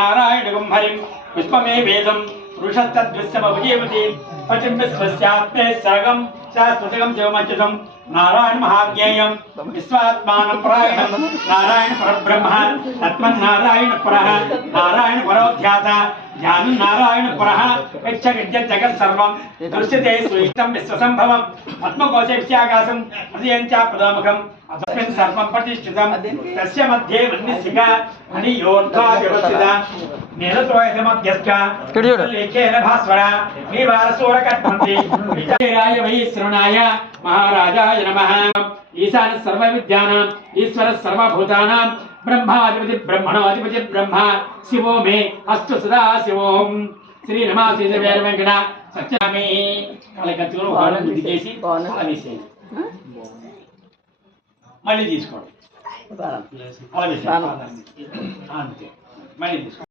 नारायणगं हरिं पुष्पमे वेदं पुरुषस्तद्विश्वमवजीवति पतिं विश्वस्यात्मे सर्गं शाश्वतकं शिवमच्युतं नारायण महाज्ञेयं विश्वात्मानं परायणं नारायण परब्रह्म तत्मन्नारायण परः नारायण परोध्याता ज्ञानं नारायण परः यच्चगज्जगत् सर्वं दृश्यते सुइष्टं विश्वसंभवं पद्मकोशे विषयाकाशं हृदयञ्चाप्रदामुखं तस्मिन् सर्वं प्रतिष्ठितं तस्य मध्ये वह्निशिखा हनियोर्ध्वा व्यवस्थिता नीलत्रोयसमध्यस्का लेखेन भास्वरा नीवारसूरकट्मन्ति विजयराय वै श्रवणाय महाराजाय नमः ईशान सर्वविद्यानां ईश्वर सर्वभूतानां ब्रह्माधिपति ब्रह्मणोधिपति ब्रह्मा शिवो मे अस्तु सदा शिवों श्री नमः श्री वेंकट सत्यामी కలకత్తులో వారం బుద్ధి చేసి అలా వేసేయండి మళ్ళీ తీసుకోండి అలా వేసేయండి అంతే మళ్ళీ తీసుకోండి